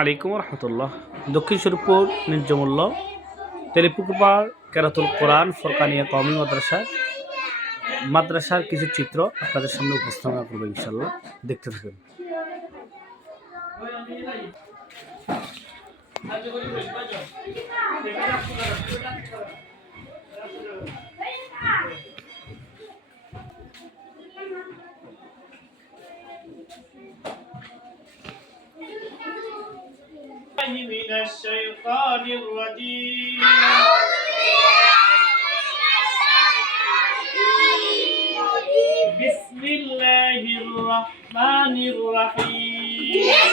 আলাইকুম রহমতুল্লাহ। দক্ষিণ শরীফপুর নির্জমুল্য তেলিপুকুপাড় কেরাতুল কোরআন ফরকানিয়া কওমি মাদ্রাসার কিছু চিত্র আপনাদের সামনে উপস্থাপনা করবো ইনশাল্লাহ। দেখতে থাকুন। من الشيطان الرجيم بسم الله الرحمن الرحيم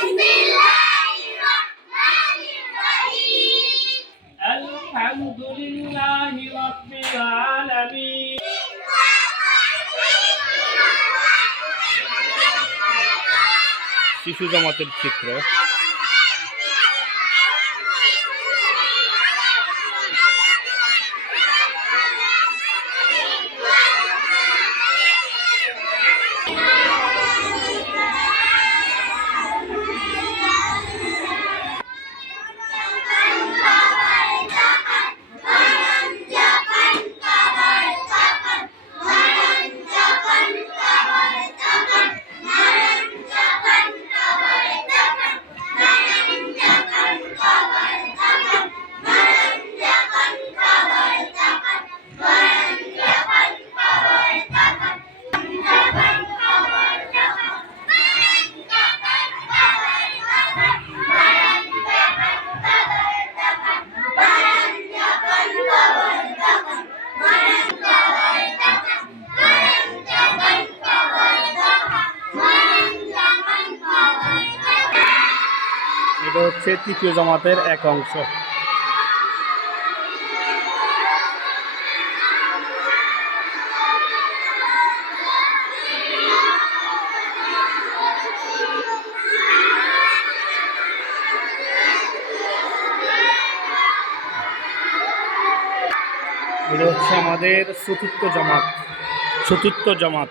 الحمد لله رب العالمين শিশু জামাতের চিত্র। এটা হচ্ছে তৃতীয় জামাতের এক অংশ। এটা হচ্ছে আমাদের চতুর্থ জামাত।